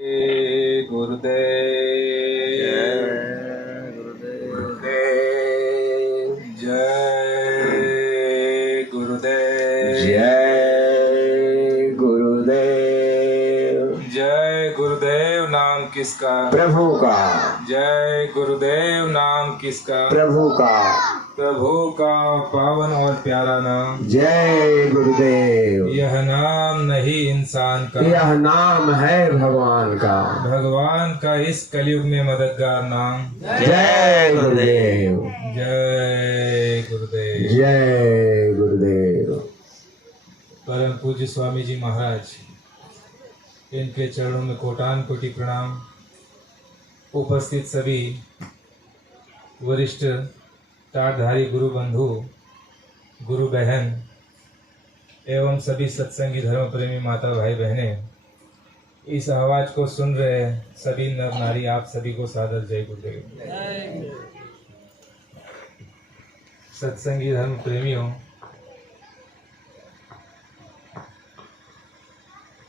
गुरुदेव जय गुरुदेव जय गुरुदेव। जय गुरुदेव नाम किसका? प्रभु का। जय गुरुदेव नाम किसका? प्रभु का। प्रभु का पावन और प्यारा नाम। जय गुरुदेव। यह नाम नहीं इंसान का, यह नाम है भगवान का। भगवान का इस कलयुग में मददगार नाम। जय गुरुदेव। जय गुरुदेव। जय गुरुदेव। परम पूज्य स्वामी जी महाराज, इनके चरणों में कोटान कोटि प्रणाम। उपस्थित सभी वरिष्ठ टाटधारी गुरु बंधु, गुरु बहन एवं सभी सत्संगी धर्म प्रेमी माता भाई बहनें, इस आवाज को सुन रहे सभी नर नारी, आप सभी को सादर जय गुरुदेव। सत्संगी धर्म प्रेमियों,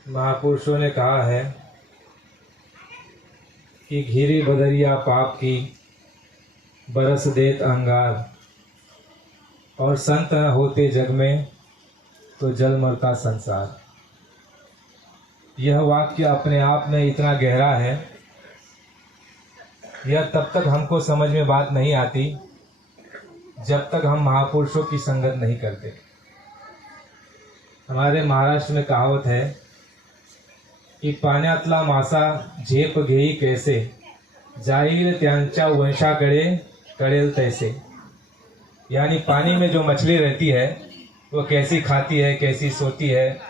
महापुरुषों ने कहा है कि घिरी बदरिया पाप की बरस देत अंगार, और संत न होते जग में तो जल मरता संसार। यह वाक्य अपने आप में इतना गहरा है, यह तब तक हमको समझ में बात नहीं आती जब तक हम महापुरुषों की संगत नहीं करते। हमारे महाराष्ट्र में कहावत है की पाण्यातला मासा झेप घेई कैसे, जाईल त्यांच्या वंशाकडे कळेल तैसे। यानी पानी में जो मछली रहती है वो कैसी खाती है, कैसी सोती है,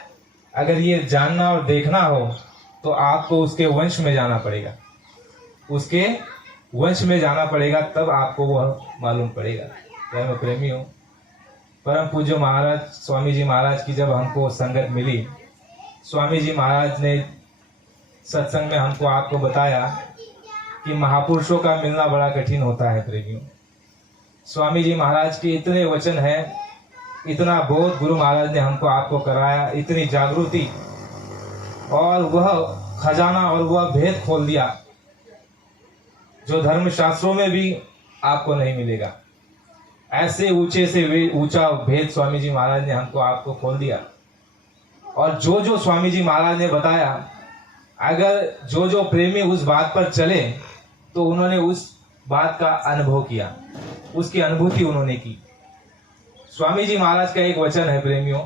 अगर ये जानना और देखना हो तो आपको उसके वंश में जाना पड़ेगा, उसके वंश में जाना पड़ेगा, तब आपको वह मालूम पड़ेगा। मैं प्रेमी हूँ, परम पूज्य महाराज स्वामी जी महाराज की जब हमको संगत मिली, स्वामी जी महाराज ने सत्संग में हमको आपको बताया कि महापुरुषों का मिलना बड़ा कठिन होता है प्रेमियों। स्वामी जी महाराज के इतने वचन हैं, इतना बोध गुरु महाराज ने हमको आपको कराया, इतनी जागृति, और वह खजाना और वह भेद खोल दिया जो धर्मशास्त्रों में भी आपको नहीं मिलेगा। ऐसे ऊंचे से ऊंचा भेद स्वामी जी महाराज ने हमको आपको खोल दिया। और जो जो स्वामी जी महाराज ने बताया, अगर जो जो प्रेमी उस बात पर चले तो उन्होंने उस बात का अनुभव किया, उसकी अनुभूति उन्होंने की। स्वामी जी महाराज का एक वचन है प्रेमियों,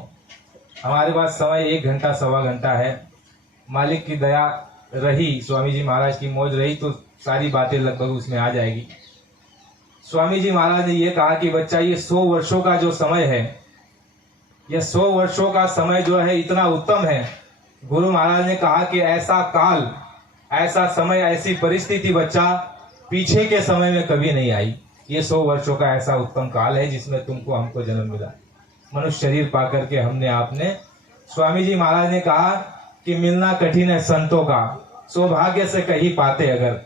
हमारे पास समय 1 घंटा सवा घंटा है, मालिक की दया रही, स्वामी जी महाराज की मौज रही तो सारी बातें लगभग उसमें आ जाएगी। स्वामी जी महाराज ने ये कहा कि बच्चा, ये 100 वर्षों का जो समय है, यह 100 वर्षों का समय जो है इतना उत्तम है। गुरु महाराज ने कहा कि ऐसा काल, ऐसा समय, ऐसी परिस्थिति बच्चा पीछे के समय में कभी नहीं आई। ये 100 वर्षों का ऐसा उत्तम काल है जिसमें तुमको हमको जन्म मिला, मनुष्य शरीर पाकर के हमने आपने। स्वामी जी महाराज ने कहा कि मिलना कठिन है संतों का, सौभाग्य से कहीं पाते अगर।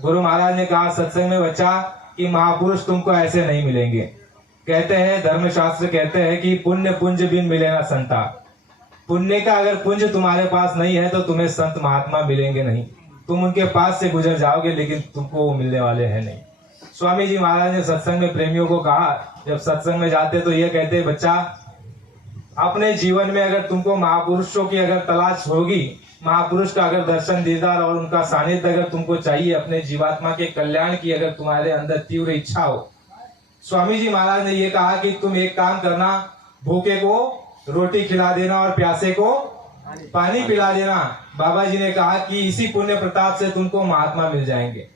गुरु महाराज ने कहा सत्संग में बच्चा कि महापुरुष तुमको ऐसे नहीं मिलेंगे। कहते हैं, धर्मशास्त्र कहते हैं कि पुण्य पुंज बिन मिले ना संता। पुण्य का अगर पुंज तुम्हारे पास नहीं है तो तुम्हें संत महात्मा मिलेंगे नहीं, तुम उनके पास से गुजर जाओगे लेकिन तुमको वो मिलने वाले हैं नहीं। स्वामी जी महाराज ने सत्संग में प्रेमियों को कहा, जब सत्संग में जाते तो ये कहते, बच्चा अपने जीवन में अगर तुमको महापुरुषों की अगर तलाश होगी, महापुरुष का अगर दर्शन दीदार और उनका सानिध्य अगर तुमको चाहिए, अपने जीवात्मा के कल्याण की अगर तुम्हारे अंदर तीव्र इच्छा हो, स्वामी जी महाराज ने ये कहा कि तुम एक काम करना, भूखे को रोटी खिला देना और प्यासे को पानी पिला देना। बाबा जी ने कहा कि इसी पुण्य प्रताप से तुमको महात्मा मिल जाएंगे।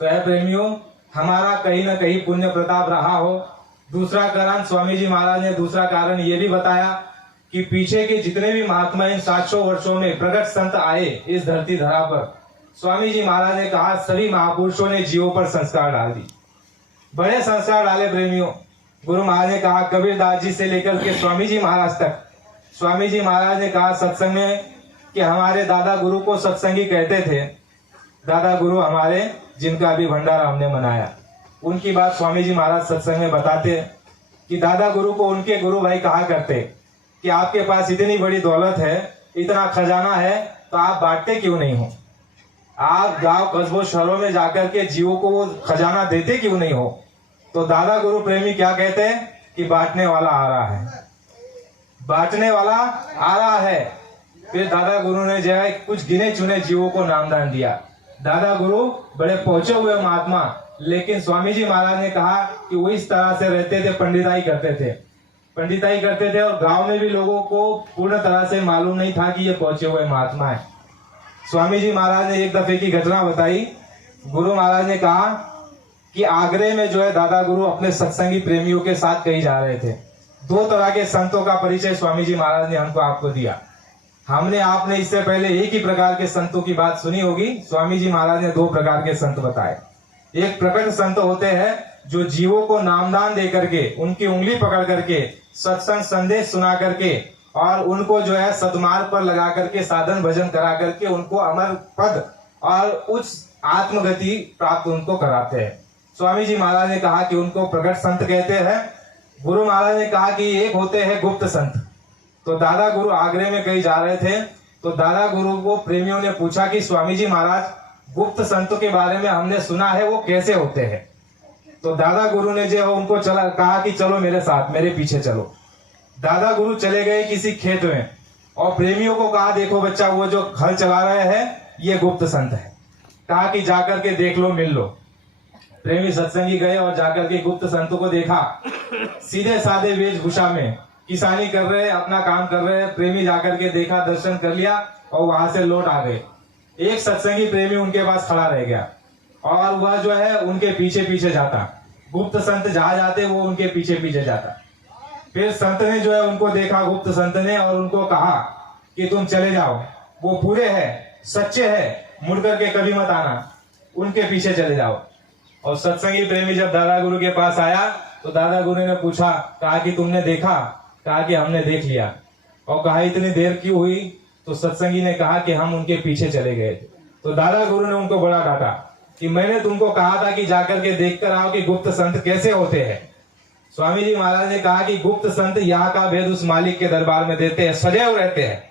तो है प्रेमियों, हमारा कहीं ना कहीं पुण्य प्रताप रहा हो। दूसरा कारण स्वामी जी महाराज ने दूसरा कारण ये भी बताया कि पीछे के जितने भी महात्मा इन 700 वर्षों में प्रगट संत आए इस धरती धरा पर, स्वामी जी महाराज ने कहा सभी महापुरुषों ने जीवों पर संस्कार डाल दी, बड़े संस्कार डाले प्रेमियों। गुरु महाराज ने कहा कबीरदास जी से लेकर के स्वामी जी महाराज तक, स्वामी जी महाराज ने कहा सत्संग में कि हमारे दादा गुरु को सत्संगी कहते थे। दादा गुरु हमारे जिनका अभी भंडारा हमने मनाया, उनकी बात स्वामी जी महाराज सत्संग में बताते कि दादा गुरु को उनके गुरु भाई कहा करते कि आपके पास इतनी बड़ी दौलत है, इतना खजाना है, तो आप बांटते क्यों नहीं हो? आप गांव कस्बों शहरों में जाकर के जीवों को वो खजाना देते क्यों नहीं हो? तो दादा गुरु प्रेमी क्या कहते हैं कि बांटने वाला आ रहा है, बांटने वाला आ रहा है। फिर दादा गुरु ने जो है कुछ गिने चुने जीवों को नामदान दिया। दादा गुरु बड़े पहुंचे हुए महात्मा, लेकिन स्वामी जी महाराज ने कहा कि वो इस तरह से रहते थे, पंडिताई करते थे और गांव में भी लोगों को पूर्ण तरह से मालूम नहीं था कि ये पहुंचे हुए महात्मा है। स्वामी जी महाराज ने एक दफे की घटना बताई। गुरु महाराज ने कहा कि आगरे में जो है दादा गुरु अपने सत्संगी प्रेमियों के साथ कहीं जा रहे थे। दो तरह के संतों का परिचय स्वामी जी महाराज ने हमको आपको दिया। हमने आपने इससे पहले एक ही प्रकार के संतों की बात सुनी होगी। स्वामी जी महाराज ने दो प्रकार के संत बताए। एक प्रकट संत होते हैं जो जीवों को नामदान दे करके, उनकी उंगली पकड़ करके, सत्संग संदेश सुना करके और उनको जो है सदमार्ग पर लगा करके, साधन भजन करा करके उनको अमर पद और उच्च आत्मगति प्राप्त उनको कराते हैं। स्वामी जी महाराज ने कहा कि उनको प्रकट संत कहते हैं। गुरु महाराज ने कहा कि एक होते हैं गुप्त संत। तो दादा गुरु आगरे में कहीं जा रहे थे, तो दादा गुरु को प्रेमियों ने पूछा कि स्वामी जी महाराज, गुप्त संतों के बारे में हमने सुना है, वो कैसे होते हैं? तो दादा गुरु ने जो उनको कहा कि चलो मेरे साथ, मेरे पीछे चलो। दादा गुरु चले गए किसी खेत में और प्रेमियों को कहा, देखो बच्चा, वो जो हल चला रहे हैं ये गुप्त संत है। कहा कि जाकर के देख लो, मिल लो। प्रेमी सत्संगी गए और जाकर के गुप्त संतों को देखा। सीधे साधे वेशभूषा में किसानी कर रहे, अपना काम कर रहे। प्रेमी जाकर के देखा, दर्शन कर लिया और वहां से लौट आ गए। एक सत्संगी प्रेमी उनके पास खड़ा रह गया और वह जो है उनके पीछे पीछे जाता। गुप्त संत जहां जाते वो उनके पीछे पीछे जाता। फिर संत ने जो है उनको देखा, गुप्त संत ने, और उनको कहा कि तुम चले जाओ, वो पूरे हैं, सच्चे हैं, मुड़ करके कभी मत आना, उनके पीछे चले जाओ। और सत्संगी प्रेमी जब दादा गुरु के पास आया तो दादा गुरु ने पूछा, कहा कि तुमने देखा? कहा कि हमने देख लिया। और कहा इतनी देर क्यों हुई? तो सत्संगी ने कहा कि हम उनके पीछे चले गए थे। तो दादा गुरु ने उनको बड़ा डांटा कि मैंने तुमको कहा था कि जाकर के देख कर आओ कि गुप्त संत कैसे होते हैं। स्वामी जी महाराज ने कहा कि गुप्त संत यहाँ का भेद उस मालिक के दरबार में देते हैं, सदैव रहते हैं।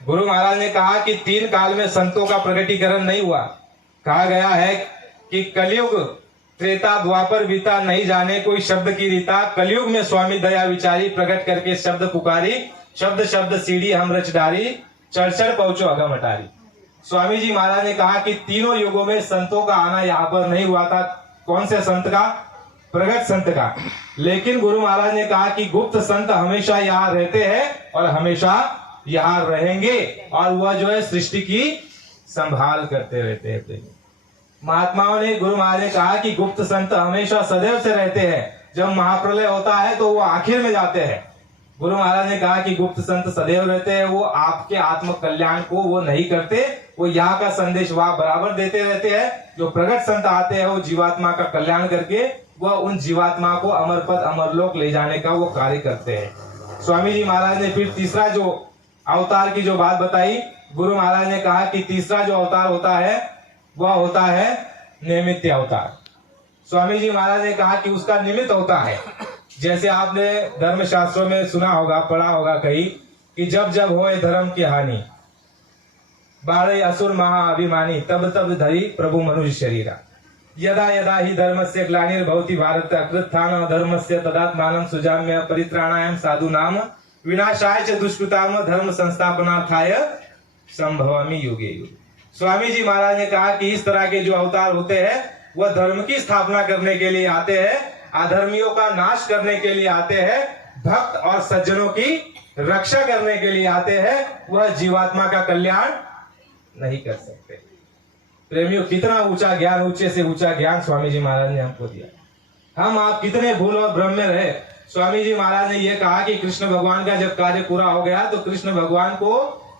गुरु महाराज ने कहा कि 3 काल में संतों का प्रकटीकरण नहीं हुआ। कहा गया है कि कलयुग त्रेता द्वापर बीता, नहीं जाने कोई शब्द की रीता। कलयुग में स्वामी दया विचारी, प्रकट करके शब्द पुकारी। शब्द शब्द सीढ़ी हम रच डारी, चढ़ पहुंचो अगम अटारी। स्वामी जी महाराज ने कहा कि तीनों युगों में संतों का आना यहाँ पर नहीं हुआ था। कौन से संत का? प्रगट संत का। लेकिन गुरु महाराज ने कहा कि गुप्त संत हमेशा यहाँ रहते हैं और हमेशा यहाँ रहेंगे, और वह जो है सृष्टि की संभाल करते रहते हैं। महात्माओं ने, गुरु महाराज ने कहा कि गुप्त संत हमेशा सदैव से रहते हैं। जब महाप्रलय होता है तो वो आखिर में जाते हैं। गुरु महाराज ने कहा कि गुप्त संत सदैव रहते हैं। वो आपके आत्म कल्याण को वो नहीं करते, वो यहाँ का संदेश वह बराबर देते रहते हैं। जो प्रगट संत आते हैं वो जीवात्मा का कल्याण करके वह उन जीवात्मा को अमर पद अमरलोक ले जाने का वो कार्य करते हैं। स्वामी जी महाराज ने फिर तीसरा जो अवतार की जो बात बताई, गुरु महाराज ने कहा कि तीसरा जो अवतार होता है वह होता है नैमित्य अवतार। स्वामी जी महाराज ने कहा कि उसका निमित्त होता है, जैसे आपने धर्मशास्त्रों में सुना होगा, पढ़ा होगा कहीं, कि जब जब होए धर्म की हानि, बाढ़े असुर महाअभिमानी, तब तब धरी प्रभु मनुष्य शरीरा। यदा यदा ही धर्मस्य ग्लानिर्भवति भारत, अकृत्थान धर्मस्य तदात्मानं सुजाम्य, परित्राणाय साधु नाम, विनाशाय च दुष्कृताम, धर्म संस्थापनार्थाय संभवामि युगे युगे। स्वामी जी महाराज ने कहा कि इस तरह के जो अवतार होते हैं वह धर्म की स्थापना करने के लिए आते हैं, अधर्मियों का नाश करने के लिए आते हैं, भक्त और सज्जनों की रक्षा करने के लिए आते हैं। वह जीवात्मा का कल्याण नहीं कर सकते। प्रेमियों, कितना ऊंचा ज्ञान, ऊंचे से ऊंचा ज्ञान स्वामी जी महाराज ने हमको दिया। हम आप कितने भूल और भ्रम में रहे। स्वामी जी महाराज ने यह कहा कि कृष्ण भगवान का जब कार्य पूरा हो गया तो कृष्ण भगवान को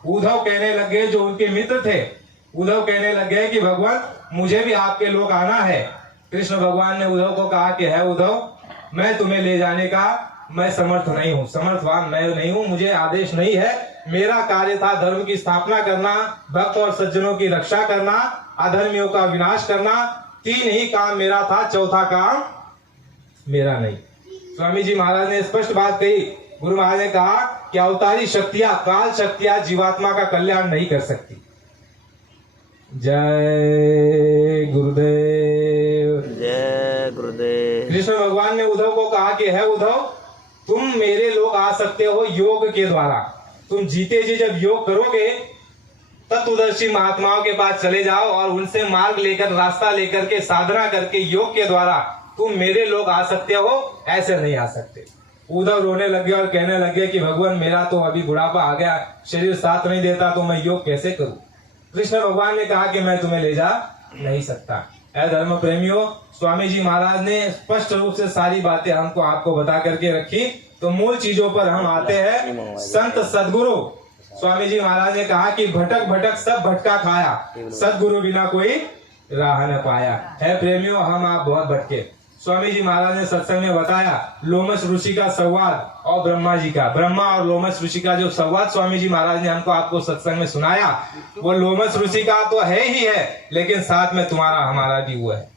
उद्धव कहने लगे, जो उनके मित्र थे, उद्धव कहने लग गए कि भगवान मुझे भी आपके लोग आना है। कृष्ण भगवान ने उद्धव को कहा कि है उद्धव, मैं तुम्हें ले जाने का मैं समर्थ नहीं हूँ, समर्थवान मैं नहीं हूँ, मुझे आदेश नहीं है। मेरा कार्य था धर्म की स्थापना करना, भक्त और सज्जनों की रक्षा करना, अधर्मियों का विनाश करना। 3 ही काम मेरा था, चौथा काम मेरा नहीं। स्वामी जी महाराज ने स्पष्ट बात कही। गुरु महाराज ने कहा कि अवतारी शक्तियां, काल शक्तियां जीवात्मा का कल्याण नहीं कर सकती। जय गुरुदेव। जय गुरुदेव। कृष्ण भगवान ने उद्धव को कहा कि है उद्धव, तुम मेरे लोग आ सकते हो योग के द्वारा। तुम जीते जी जब योग करोगे तत्वदर्शी महात्माओं के पास चले जाओ और उनसे मार्ग लेकर, रास्ता लेकर के, साधना करके योग के द्वारा तुम मेरे लोग आ सकते हो, ऐसे नहीं आ सकते। उद्धव रोने लगे और कहने लगे कि भगवान मेरा तो अभी बुढ़ापा आ गया, शरीर साथ नहीं देता, तो मैं योग कैसे करूं। कृष्ण भगवान ने कहा कि मैं तुम्हें ले जा नहीं सकता। ऐ धर्म प्रेमियों, स्वामी जी महाराज ने स्पष्ट रूप से सारी बातें हमको आपको बता करके रखी। तो मूल चीजों पर हम आते हैं। संत सदगुरु स्वामी जी महाराज ने कहा कि भटक भटक सब भटका खाया, सदगुरु बिना कोई राह न पाया। है प्रेमियों, हम आप बहुत भटके। स्वामी जी महाराज ने सत्संग में बताया लोमस ऋषि का संवाद और ब्रह्मा जी का, ब्रह्मा और लोमस ऋषि का जो संवाद स्वामी जी महाराज ने हमको आपको सत्संग में सुनाया, वो लोमस ऋषि का तो है ही है, लेकिन साथ में तुम्हारा हमारा भी हुआ है।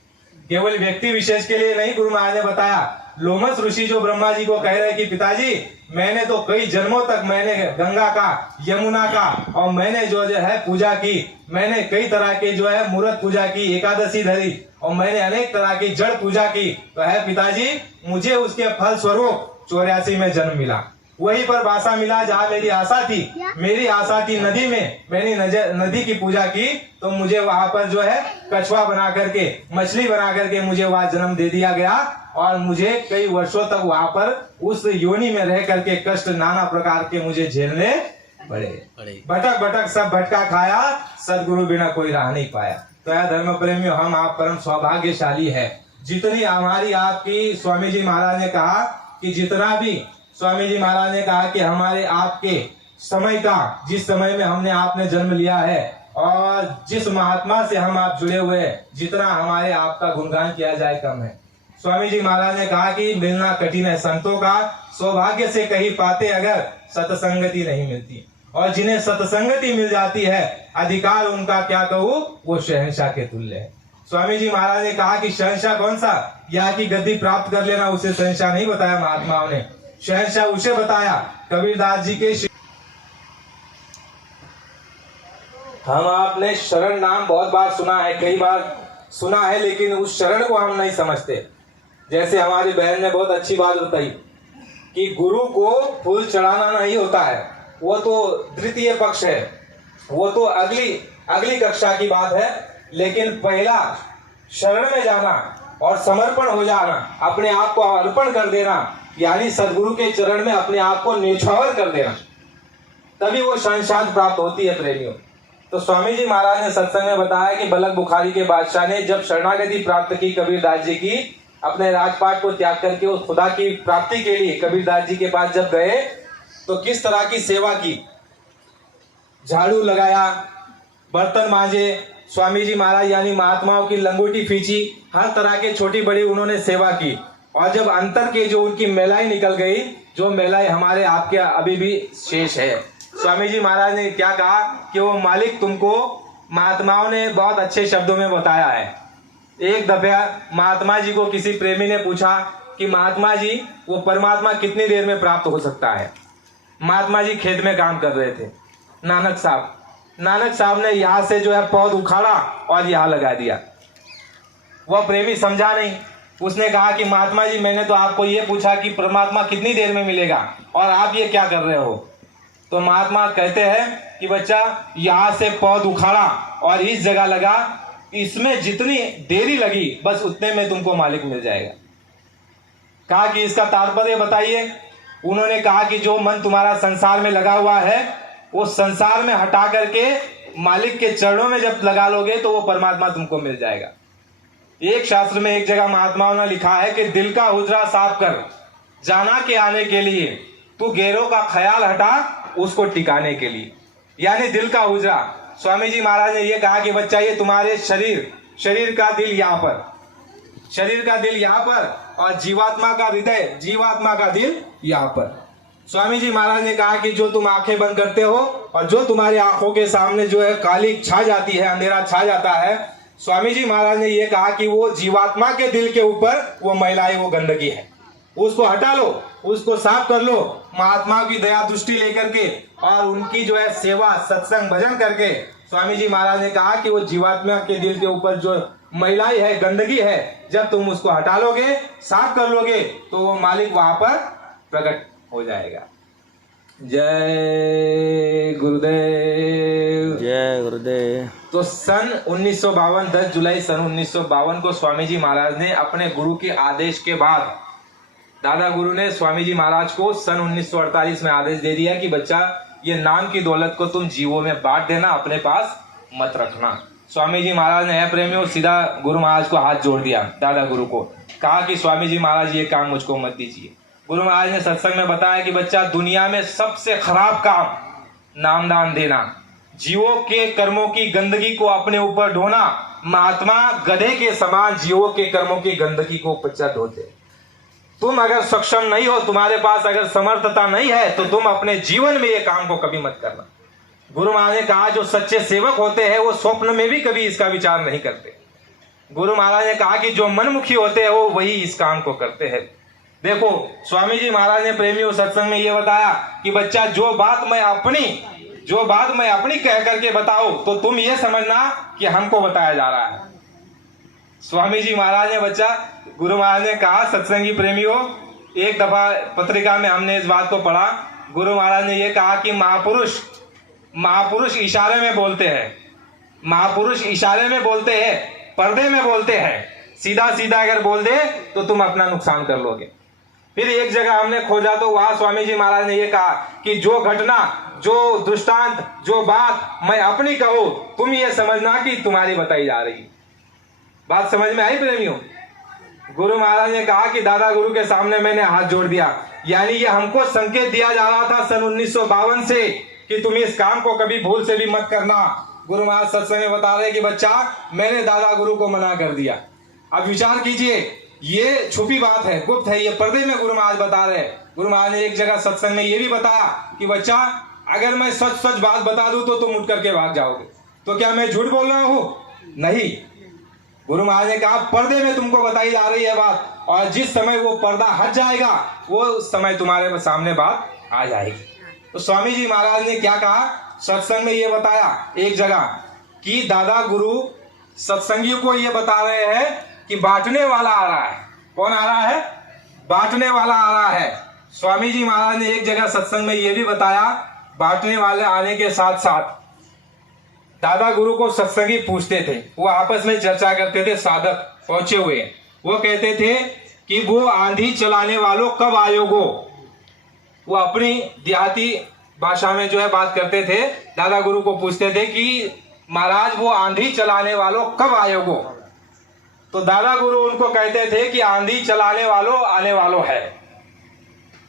केवल व्यक्ति विशेष के लिए नहीं, गुरु महाराज ने बताया लोमस ऋषि जो ब्रह्मा जी को कह रहे कि पिताजी मैंने तो कई जन्मों तक मैंने गंगा का, यमुना का और मैंने जो है पूजा की, मैंने कई तरह के जो है मूर्त पूजा की, एकादशी धरी और मैंने अनेक तरह की जड़ पूजा की, तो है पिताजी मुझे उसके फल स्वरूप 84 में जन्म मिला। वहीं पर बासा मिला जहाँ मेरी आशा थी। मेरी आशा थी नदी में, मैंने नदी की पूजा की तो मुझे वहां पर जो है कछुआ बना करके, मछली बना करके मुझे वहां जन्म दे दिया गया और मुझे कई वर्षों तक वहां पर उस योनि में रह करके कष्ट नाना प्रकार के मुझे झेलने पड़े। भटक भटक सब भटका खाया, सदगुरु बिना कोई राह नहीं पाया। तो यह धर्म प्रेमियों, हम आप परम सौभाग्यशाली है। जितनी हमारी आपकी, स्वामी जी महाराज ने कहा कि जितना भी, स्वामी जी महाराज ने कहा कि हमारे आपके समय का, जिस समय में हमने आपने जन्म लिया है और जिस महात्मा से हम आप जुड़े हुए हैं, जितना हमारे आपका गुणगान किया जाए कम है। स्वामी जी महाराज ने कहा कि मिलना कठिन है संतों का, सौभाग्य से कहीं पाते अगर सत्संगति नहीं मिलती, और जिन्हें सत्संगति मिल जाती है अधिकार उनका क्या कहूँ, वो शहंशाह के तुल्य है। स्वामी जी महाराज ने कहा कि शहंशाह कौन सा, यहाँ की गद्दी प्राप्त कर लेना, उसे शहंशाह नहीं बताया महात्माओं ने। शहंशाह उसे बताया कबीरदास जी के। हम आपने शरण नाम बहुत बार सुना है, कई बार सुना है, लेकिन उस शरण को हम नहीं समझते। जैसे हमारी बहन ने बहुत अच्छी बात बताई कि गुरु को फूल चढ़ाना नहीं होता है, वो तो द्वितीय पक्ष है, वो तो अगली कक्षा की बात है। लेकिन पहला शरण में जाना और समर्पण हो जाना, अपने आप को अर्पण कर देना, यानी सदगुरु के चरण में अपने आप को न्यौछावर कर देना, तभी वो शांति प्राप्त होती है प्रेमियों। तो स्वामी जी महाराज ने सत्संग में बताया कि बलक बुखारी के बादशाह ने जब शरणागति प्राप्त की कबीरदास जी की, अपने राजपाट को त्याग करके उस खुदा की प्राप्ति के लिए कबीरदास जी के पास जब गए तो किस तरह की सेवा की, झाड़ू लगाया, बर्तन मांजे, स्वामी जी महाराज यानी महात्माओं की लंगोटी खींची, हर तरह के छोटी बड़ी उन्होंने सेवा की। और जब अंतर के जो उनकी मेलाई निकल गई, जो मेलाई हमारे आपके अभी भी शेष है, स्वामी जी महाराज ने क्या कहा कि वो मालिक तुमको, महात्माओं ने बहुत अच्छे शब्दों में बताया है। एक दफा महात्मा जी को किसी प्रेमी ने पूछा कि महात्मा जी वो परमात्मा कितनी देर में प्राप्त हो सकता है। महात्मा जी खेत में काम कर रहे थे। नानक साहब ने यहाँ से जो है पौध उखाड़ा और यहाँ लगा दिया। वह प्रेमी समझा नहीं, उसने कहा कि महात्मा जी मैंने तो आपको ये पूछा कि परमात्मा कितनी देर में मिलेगा और आप ये क्या कर रहे हो। तो महात्मा कहते हैं कि बच्चा यहाँ से पौध उखाड़ा और इस जगह लगा, इसमें जितनी देरी लगी बस उतने में तुमको मालिक मिल जाएगा। कहा कि इसका तात्पर्य बताइए। उन्होंने कहा कि जो मन तुम्हारा संसार में लगा हुआ है वो संसार में हटा करके मालिक के चरणों में जब लगा लोगे तो वो परमात्मा तुमको मिल जाएगा। एक शास्त्र में एक जगह महात्माओं ने लिखा है कि दिल का हुजरा साफ कर, जाना के आने के लिए, तू गैरों का ख्याल हटा उसको टिकाने के लिए। यानी दिल का हुजरा, स्वामी जी महाराज ने ये कहा कि बच्चा ये तुम्हारे शरीर का दिल यहाँ पर, शरीर का दिल यहाँ पर और जीवात्मा का हृदय, जीवात्मा का दिल यहाँ पर। स्वामी जी महाराज ने कहा कि जो तुम आंखें बंद करते हो और जो तुम्हारी आंखों के सामने जो है काली छा जाती है, अंधेरा छा जाता है, स्वामी जी महाराज ने ये कहा कि वो जीवात्मा के दिल के ऊपर वो मैलाई, वो गंदगी है, उसको हटा लो, उसको साफ कर लो। महात्मा की दया दृष्टि लेकर के और उनकी जो है सेवा, सत्संग, भजन करके स्वामी जी महाराज ने कहा कि वो जीवात्मा के दिल के ऊपर जो मैलाई है, गंदगी है, जब तुम उसको हटा लोगे, साफ कर लोगे, तो वो मालिक वहां पर प्रकट हो जाएगा। जय गुरुदेव। जय गुरुदेव। तो सन 1952 10 जुलाई सन 1952 को स्वामी जी महाराज ने अपने गुरु के आदेश के बाद, दादा गुरु ने स्वामी जी महाराज को सन 1948 में आदेश दे दिया कि बच्चा ये नाम की दौलत को तुम जीवों में बांट देना, अपने पास मत रखना। स्वामी जी महाराज ने प्रेमियों सीधा गुरु महाराज को हाथ जोड़ दिया, दादा गुरु को कहा कि स्वामी जी महाराज ये काम मुझको मत दीजिए। गुरु महाराज ने सत्संग में बताया कि बच्चा दुनिया में सबसे खराब काम नामदान देना, जीवों के कर्मों की गंदगी को अपने ऊपर ढोना। महात्मा गधे के समान जीवों के कर्मों की गंदगी को बच्चा ढोते। तुम अगर सक्षम नहीं हो, तुम्हारे पास अगर समर्थता नहीं है, तो तुम अपने जीवन में ये काम को कभी मत करना। गुरु महाराज ने कहा जो सच्चे सेवक होते हैं वो स्वप्न में भी कभी इसका विचार नहीं करते। गुरु महाराज ने कहा कि जो मनमुखी होते हैं वो वही इस काम को करते हैं। देखो स्वामी जी महाराज ने प्रेमियों सत्संग में ये बताया कि बच्चा जो बात मैं अपनी कह करके बताओ, तो तुम ये समझना कि हमको बताया जा रहा है। स्वामी जी महाराज ने बच्चा, गुरु महाराज ने कहा सत्संगी प्रेमियों, एक दफा पत्रिका में हमने इस बात को पढ़ा, गुरु महाराज ने यह कहा कि महापुरुष इशारे में बोलते हैं, महापुरुष इशारे में बोलते हैं, पर्दे में बोलते हैं। सीधा सीधा अगर बोल दे तो तुम अपना नुकसान कर लोगे। फिर एक जगह हमने खोजा तो वहां स्वामी जी महाराज ने यह कहा कि जो घटना, जो दृष्टांत, जो बात मैं अपनी कहूं, तुम ये समझना कि तुम्हारी बताई जा रही। बात समझ में आई प्रेमियों? गुरु महाराज ने कहा कि दादा गुरु के सामने मैंने हाथ जोड़ दिया, यानी ये हमको संकेत दिया जा रहा था सन 1952 से कि तुम इस काम को कभी भूल से भी मत करना। गुरु महाराज सत्संग में बता रहे कि बच्चा मैंने दादा गुरु को मना कर दिया। अब विचार कीजिए, ये छुपी बात है, गुप्त है, ये पर्दे में गुरु महाराज बता रहे। गुरु महाराज ने एक जगह सत्संग में ये भी बताया कि बच्चा अगर मैं सच सच बात बता दूं तो तुम उठ करके भाग जाओगे। तो क्या मैं झूठ बोल रहा हूं? नहीं। गुरु महाराज ने कहा पर्दे में तुमको बताई जा रही है बात, और जिस समय वो पर्दा हट जाएगा वो समय तुम्हारे सामने बात आ जाएगी। तो स्वामी जी महाराज ने क्या कहा, सत्संग में ये बताया एक जगह कि दादा गुरु सत्संगियों को ये बता रहे हैं कि बांटने वाला आ रहा है। कौन आ रहा है? बांटने वाला आ रहा है। स्वामी जी महाराज ने एक जगह सत्संग में ये भी बताया, बांटने वाले आने के साथ साथ दादा गुरु को सत्संगी पूछते थे, वो आपस में चर्चा करते थे, साधक पहुंचे हुए, वो कहते थे कि वो आंधी चलाने वालों कब आयोगो। वो अपनी देहाती भाषा में जो है बात करते थे, दादा गुरु को पूछते थे कि महाराज वो आंधी चलाने वालों कब आयोगो। तो दादा गुरु उनको कहते थे कि आंधी चलाने वालों आने वालों है।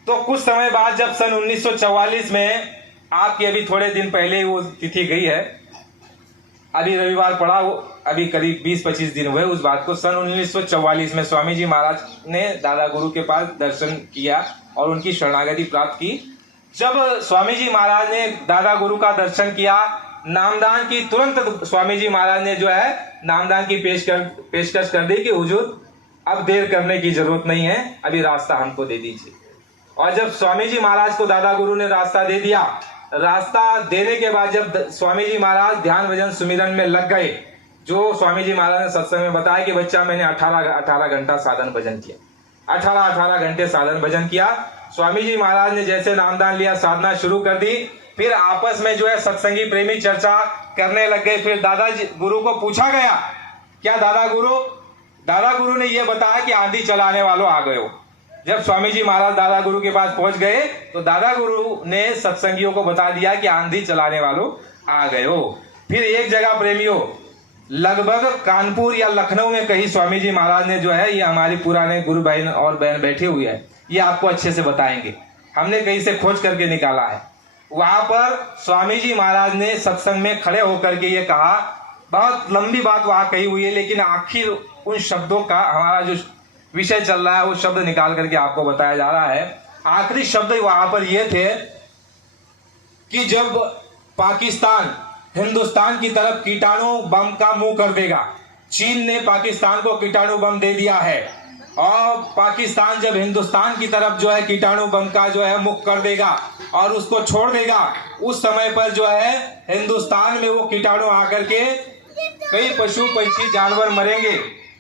तो कुछ समय बाद जब सन 1944 में, आपकी अभी थोड़े दिन पहले वो तिथि गई है, अभी रविवार पड़ा, वो अभी करीब 20-25 दिन हुए उस बात को, सन 1944 में स्वामी जी महाराज ने दादा गुरु के पास दर्शन किया और उनकी शरणागति प्राप्त की। जब स्वामी जी महाराज ने दादा गुरु का दर्शन किया, नामदान की तुरंत स्वामी जी महाराज ने जो है नामदान की पेशकश कर दी कि हुजूर अब देर करने की जरूरत नहीं है, अभी रास्ता हमको दे दीजिए। और जब स्वामी जी महाराज को दादा गुरु ने रास्ता दे दिया, रास्ता देने के बाद जब स्वामी जी महाराज ध्यान भजन सुमिरन में लग गए, जो स्वामी जी महाराज ने सत्संग में बताया कि बच्चा मैंने 18 घंटा साधन भजन किया, 18 घंटे साधन भजन किया। स्वामी जी महाराज ने जैसे नामदान लिया, साधना शुरू कर दी, फिर आपस में जो है सत्संगी प्रेमी चर्चा करने लग गए। फिर दादा गुरु को पूछा गया, क्या दादा गुरु ने यह बताया कि आंधी चलाने वालों आ गए हो। जब स्वामी जी महाराज दादा गुरु के पास पहुंच गए तो दादा गुरु ने सत्संगियों को बता दिया कि आंधी चलाने वालों आ गए हो। फिर एक जगह प्रेमियों, लगभग कानपुर या लखनऊ में कहीं स्वामी जी महाराज ने जो है, ये हमारी पुराने गुरु बहन और बहन बैठे हुए हैं, ये आपको अच्छे से बताएंगे, हमने कहीं से खोज करके निकाला है। वहां पर स्वामी जी महाराज ने सत्संग में खड़े होकर के ये कहा, बहुत लंबी बात वहां कही हुई है, लेकिन आखिर उन शब्दों का हमारा जो विषय चल रहा है वो शब्द निकाल करके आपको बताया जा रहा है। आखिरी शब्द वहां पर ये थे कि जब पाकिस्तान हिंदुस्तान की तरफ कीटाणु बम का मुंह कर देगा, चीन ने पाकिस्तान को कीटाणु बम दे दिया है, और पाकिस्तान जब हिंदुस्तान की तरफ जो है कीटाणु बम का जो है मुख कर देगा और उसको छोड़ देगा, उस समय पर जो है हिंदुस्तान में वो कीटाणु आकर के कई पशु पंछी जानवर मरेंगे,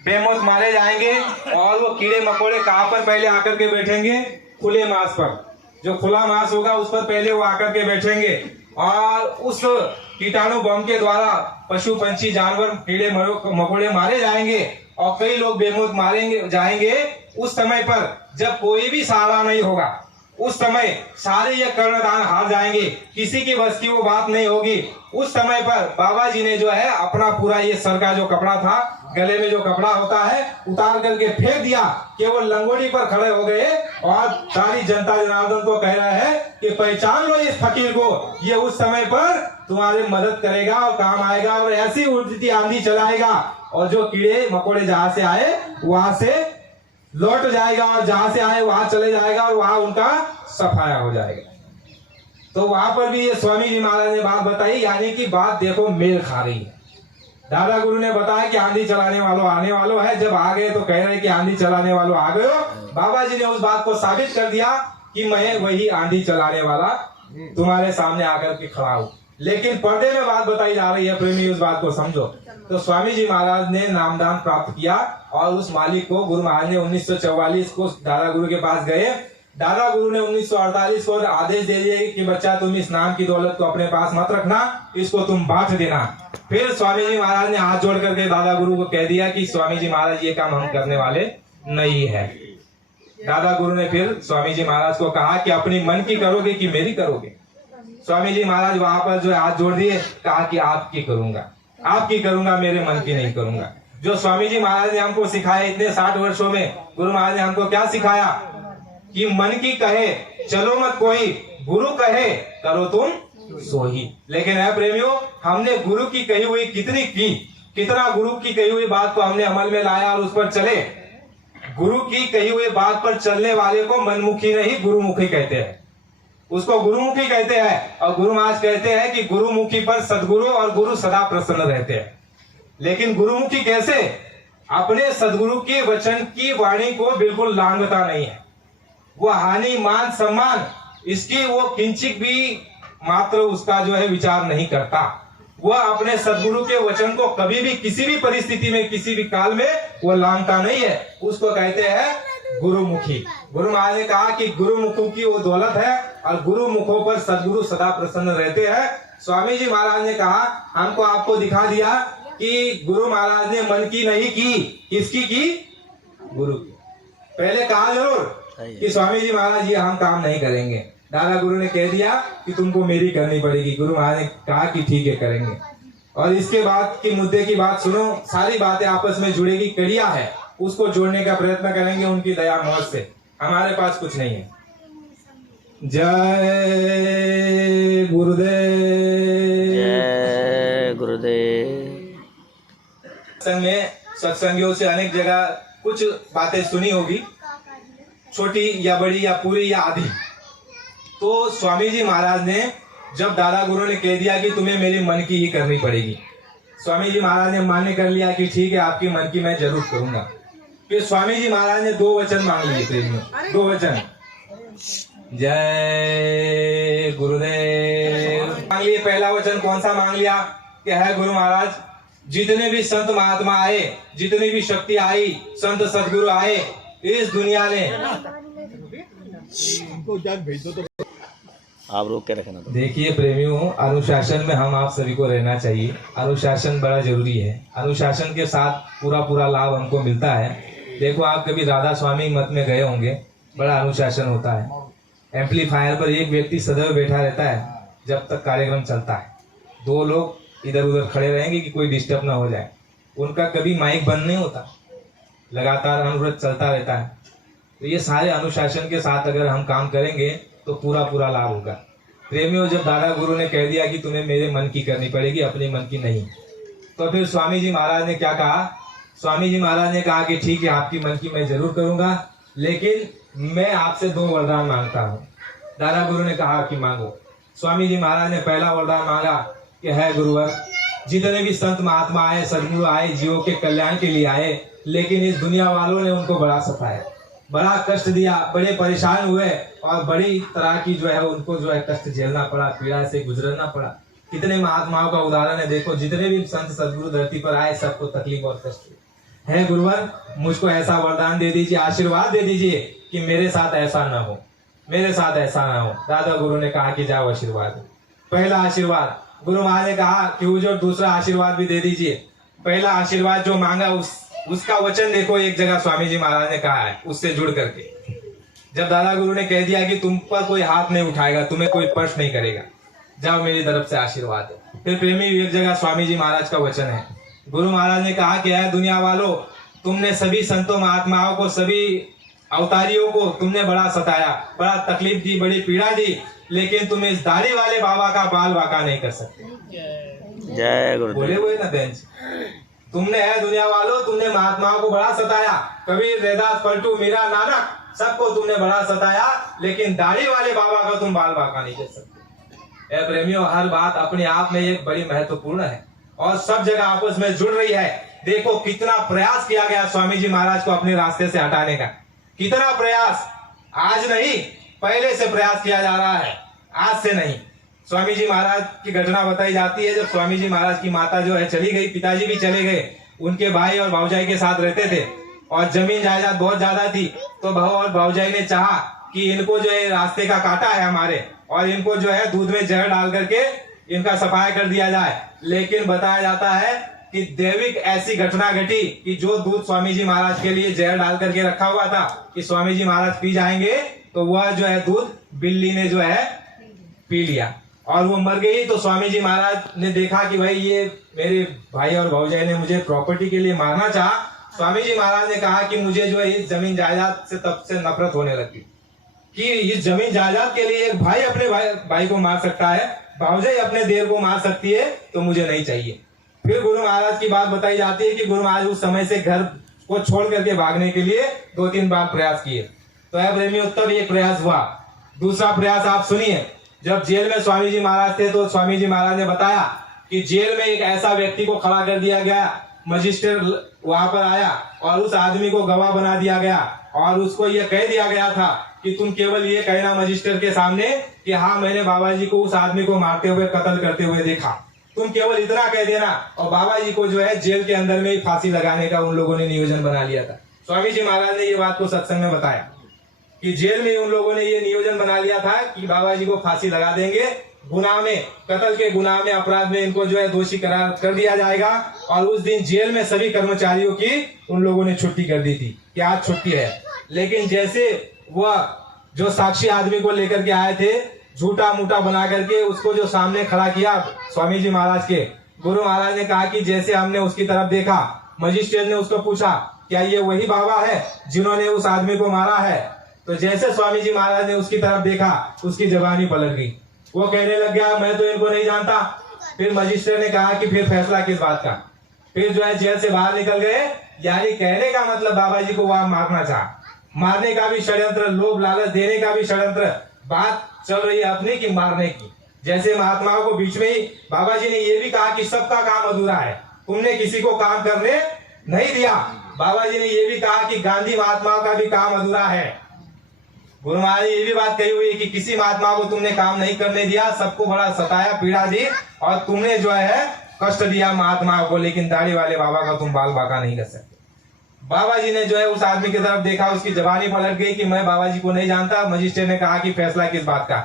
बेमौत मारे जाएंगे। और वो कीड़े मकोड़े कहाँ पर पहले आकर के बैठेंगे? खुले मांस पर। जो खुला मांस होगा उस पर पहले वो आकर के बैठेंगे और उस कीटाणु बम के द्वारा पशु पंछी जानवर कीड़े मकोड़े मारे जाएंगे और कई लोग बेमौत मारेंगे जाएंगे। उस समय पर जब कोई भी सहारा नहीं होगा, उस समय सारे ये कर्णधार हार जाएंगे, किसी की बस की वो बात नहीं होगी। उस समय पर बाबा जी ने जो है अपना पूरा ये सर का जो कपड़ा था, गले में जो कपड़ा होता है, उतार करके फेंक दिया कि वो लंगोटी पर खड़े हो गए और सारी जनता जनार्दन को कह रहा है कि पहचान लो इस फकीर को, ये उस समय पर तुम्हारी मदद करेगा और काम आएगा और ऐसी उड़ती आंधी चलाएगा और जो कीड़े मकोड़े जहां से आए वहां से लौट जाएगा और जहां से आए वहां चले जाएगा और वहां उनका सफाया हो जाएगा। तो वहां पर भी ये स्वामी जी महाराज ने बात बताई, यानी कि बात देखो मेल खा रही है। दादा गुरु ने बताया कि आंधी चलाने वालों आने वालों है, जब आ गए तो कह रहे कि आंधी चलाने वालों आ गए हो। बाबा जी ने उस बात को साबित कर दिया कि मैं वही आंधी चलाने वाला तुम्हारे सामने आकर के खड़ा हूं। लेकिन पर्दे में बात बताई जा रही है, प्रेमी उस बात को समझो। तो स्वामी जी महाराज ने नामदान प्राप्त किया और उस मालिक को गुरु महाराज ने 1944 को दादा गुरु के पास गए। दादा गुरु ने 1948 को आदेश दे दिए कि बच्चा तुम इस नाम की दौलत को अपने पास मत रखना, इसको तुम बांट देना। फिर स्वामी जी महाराज ने हाथ जोड़ करके दादा गुरु को कह दिया कि स्वामी जी महाराज ये काम हम करने वाले नहीं है। दादा गुरु ने फिर स्वामी जी महाराज को कहा कि अपनी मन की करोगे कि मेरी करोगे? स्वामी जी महाराज वहां पर जो हाथ जोड़ दिए, कहा कि आपकी करूंगा, आपकी करूंगा, मेरे मन की नहीं करूंगा। जो स्वामी जी महाराज ने हमको सिखाया इतने 60 वर्षों में, गुरु महाराज ने हमको क्या सिखाया कि मन की कहे चलो मत कोई, गुरु कहे करो तुम सोही। लेकिन है प्रेमियों, हमने गुरु की कही हुई कितना गुरु की कही हुई बात को हमने अमल में लाया और उस पर चले। गुरु की कही हुई बात पर चलने वाले को मनमुखी नहीं गुरुमुखी कहते हैं, उसको गुरुमुखी कहते हैं। और गुरु महाराज कहते हैं कि गुरुमुखी पर सदगुरु और गुरु सदा प्रसन्न रहते हैं। लेकिन गुरुमुखी कैसे? अपने सदगुरु के वचन की वाणी को बिल्कुल लांघता नहीं है, वो हानि मान सम्मान इसकी वो किंचित भी मात्र उसका जो है विचार नहीं करता। वह अपने सदगुरु के वचन को कभी भी किसी भी परिस्थिति में किसी भी काल में वो लांघता नहीं है, उसको कहते हैं गुरुमुखी। गुरु महाराज ने कहा कि गुरुमुखों की वो दौलत है और गुरुमुखों पर सदगुरु सदा प्रसन्न रहते हैं। स्वामी जी महाराज ने कहा हमको आपको दिखा दिया कि गुरु महाराज ने मन की नहीं की, किसकी की? गुरु की। पहले कहा जरूर कि स्वामी जी महाराज ये हम काम नहीं करेंगे, दादा गुरु ने कह दिया कि तुमको मेरी करनी पड़ेगी। गुरु महाराज ने कहा कि ठीक है करेंगे। और इसके बाद की मुद्दे की बात सुनो, सारी बातें आपस में जुड़ेगी, कड़िया है, उसको जोड़ने का प्रयत्न करेंगे उनकी दया मौज से, हमारे पास कुछ नहीं है। जय गुरुदेव, जय गुरुदेव। सत्संग में सत्संगियों से अनेक जगह कुछ बातें सुनी होगी, छोटी या बड़ी या पूरी या आधी। तो स्वामी जी महाराज ने जब दादा गुरु ने कह दिया कि तुम्हें मेरे मन की ही करनी पड़ेगी, स्वामी जी महाराज ने मान्य कर लिया कि ठीक है आपकी मन की मैं जरूर करूंगा। फिर स्वामी जी महाराज ने 2 वचन मांग लिए प्रेमियों, 2 वचन। जय गुरुदेव मांग लिए। पहला वचन कौन सा मांग लिया कि है गुरु महाराज जितने भी संत महात्मा आए, जितनी भी शक्ति आई, संत सदगुरु आए इस दुनिया ने, आप रोक के रखना। देखिए प्रेमियों, अनुशासन में हम आप सभी को रहना चाहिए। अनुशासन बड़ा जरूरी है, अनुशासन के साथ पूरा लाभ हमको मिलता है। देखो आप कभी राधा स्वामी मत में गए होंगे, बड़ा अनुशासन होता है। एम्पलीफायर पर एक व्यक्ति सदैव बैठा रहता है जब तक कार्यक्रम चलता है, 2 लोग इधर उधर खड़े रहेंगे कि कोई डिस्टर्ब ना हो जाए। उनका कभी माइक बंद नहीं होता, लगातार अनुव्रत चलता रहता है। तो ये सारे अनुशासन के साथ अगर हम काम करेंगे तो पूरा लाभ होगा। प्रेमियों, जब दादा गुरु ने कह दिया कि तुम्हें मेरे मन की करनी पड़ेगी, अपने मन की नहीं, तो फिर स्वामी जी महाराज ने क्या कहा? स्वामी जी महाराज ने कहा कि ठीक है आपकी मन की मैं जरूर करूंगा, लेकिन मैं आपसे 2 वरदान मांगता हूँ। दादा गुरु ने कहा कि मांगो। स्वामी जी महाराज ने पहला वरदान मांगा कि है गुरुवर, जितने भी संत महात्मा आए, सदगुरु आए, जीवों के कल्याण के लिए आए, लेकिन इस दुनिया वालों ने उनको बड़ा सताया, बड़ा कष्ट दिया, बड़े परेशान हुए और बड़ी तरह की जो है उनको जो है कष्ट झेलना पड़ा, पीड़ा से गुजरना पड़ा। कितने महात्माओं का उदाहरण है, देखो जितने भी संत सदगुरु धरती पर आए सबको तकलीफ और कष्ट हुई। है गुरुवर, मुझको ऐसा वरदान दे दीजिए, आशीर्वाद दे दीजिए कि मेरे साथ ऐसा ना हो, मेरे साथ ऐसा ना हो। दादा गुरु ने कहा कि जाओ आशीर्वाद। पहला आशीर्वाद गुरु महाराज ने कहा कि हुजूर दूसरा आशीर्वाद भी दे दीजिए। पहला आशीर्वाद जो मांगा उसका वचन देखो, एक जगह स्वामी जी महाराज ने कहा है उससे जुड़ करके। जब दादा गुरु ने कह दिया कि तुम पर कोई हाथ नहीं उठाएगा, तुम्हें कोई स्पर्श नहीं करेगा, जाओ मेरी तरफ से आशीर्वाद है। फिर प्रेमी एक जगह स्वामी जी महाराज का वचन है, गुरु महाराज ने कहा कि है दुनिया वालों, तुमने सभी संतों महात्माओं को, सभी अवतारियों को तुमने बड़ा सताया, बड़ा तकलीफ दी, बड़ी पीड़ा दी, लेकिन तुम इस दाढ़ी वाले बाबा का बाल बाका नहीं कर सकते। जय गुरुदेव। बोले हुए ना बेंच, तुमने है दुनिया वालों, तुमने महात्माओं को बड़ा सताया, कबीर, रैदास, पलटू, मीरा, नानक, सबको तुमने बड़ा सताया, लेकिन दाढ़ी वाले बाबा का तुम बाल बाका नहीं कर सकते। ए प्रेमियों, हर बात अपने आप में एक बड़ी महत्वपूर्ण है और सब जगह आपस में जुड़ रही है। देखो कितना प्रयास किया गया स्वामी जी महाराज को अपने रास्ते से हटाने का, कितना प्रयास, आज नहीं पहले से प्रयास किया जा रहा है, आज से नहीं। स्वामी जी महाराज की घटना बताई जाती है, जब स्वामी जी महाराज की माता जो है चली गई, पिताजी भी चले गए, उनके भाई और भाऊजाई के साथ रहते थे और जमीन जायदाद बहुत ज्यादा थी, तो भाऊ और भाऊजाई ने चाहा कि इनको जो है रास्ते का काटा है हमारे, और इनको जो है दूध में जहर डाल करके इनका सफाया कर दिया जाए। लेकिन बताया जाता है कि दैविक ऐसी घटना घटी कि जो दूध स्वामी जी महाराज के लिए जहर डाल करके रखा हुआ था कि स्वामी जी महाराज पी जाएंगे, तो वह जो है दूध बिल्ली ने जो है पी लिया और वो मर गई। तो स्वामी जी महाराज ने देखा कि भाई ये मेरे भाई और भाऊजाई ने मुझे प्रॉपर्टी के लिए मारना चाहा। स्वामी जी महाराज ने कहा कि मुझे जो है इस जमीन जायदाद से तब से नफरत होने लगी कि इस जमीन जायदाद के लिए एक भाई अपने भाई को मार सकता है, भाऊजाई अपने देर को मार सकती है, तो मुझे नहीं चाहिए। फिर गुरु महाराज की बात बताई जाती है कि गुरु महाराज उस समय से घर को छोड़ करके भागने के लिए 2-3 बार प्रयास किए। तो है प्रेमियों, तब एक प्रयास हुआ। दूसरा प्रयास आप सुनिए, जब जेल में स्वामी जी महाराज थे तो स्वामी जी महाराज ने बताया कि जेल में एक ऐसा व्यक्ति को खड़ा कर दिया गया, मजिस्ट्रेट वहां पर आया और उस आदमी को गवाह बना दिया गया और उसको यह कह दिया गया था कि तुम केवल ये कहना मजिस्ट्रेट के सामने कि हाँ मैंने बाबा जी को, उस आदमी को मारते हुए, कत्ल करते हुए देखा, तुम केवल इतना कह देना। और बाबा जी को जो है जेल के अंदर में ही फांसी लगाने का उन लोगों ने नियोजन बना लिया था। स्वामी जी महाराज ने ये बात को सत्संग में बताया कि जेल में उन लोगों ने ये नियोजन बना लिया था कि बाबा जी को फांसी लगा देंगे, गुनाह में, कत्ल के गुनाह में, अपराध में इनको जो है दोषी करार कर दिया जाएगा। और उस दिन जेल में सभी कर्मचारियों की उन लोगों ने छुट्टी कर दी थी कि आज छुट्टी है। लेकिन जैसे वह जो साक्षी आदमी को लेकर के आए थे, झूठा मूठा बना करके उसको जो सामने खड़ा किया स्वामी जी महाराज के, गुरु महाराज ने कहा कि जैसे हमने उसकी तरफ देखा, मजिस्ट्रेट ने उसको पूछा क्या ये वही बाबा है जिन्होंने उस आदमी को मारा है? तो जैसे स्वामी जी महाराज ने उसकी तरफ देखा, उसकी जबानी पलट गई, वो कहने लग गया मैं तो इनको नहीं जानता। फिर मजिस्ट्रेट ने कहा कि फिर फैसला किस बात का? फिर जो है जेल से बाहर निकल गए। यानी कहने का मतलब बाबा जी को वहां मारना चाहा, मारने का भी षड्यंत्र, लोभ लालच देने का भी षड्यंत्र, बात चल रही है अपनी की मारने की। जैसे महात्माओं को बीच में ही बाबा जी ने ये भी कहा कि सबका काम अधूरा है, तुमने किसी को काम करने नहीं दिया। बाबा जी ने ये भी कहा कि गांधी महात्माओं का भी काम अधूरा है। गुरु महाराज ने ये भी बात कही हुई कि किसी महात्मा को तुमने काम नहीं करने दिया, सबको बड़ा सताया, पीड़ा दी और तुमने जो है कष्ट दिया महात्माओं को, लेकिन दाढ़ी वाले बाबा का तुम बाल बाका नहीं कर सकते। बाबा जी ने जो है उस आदमी की तरफ देखा, उसकी जबानी पलट गई कि मैं बाबा जी को नहीं जानता। मजिस्ट्रेट ने कहा कि फैसला किस बात का?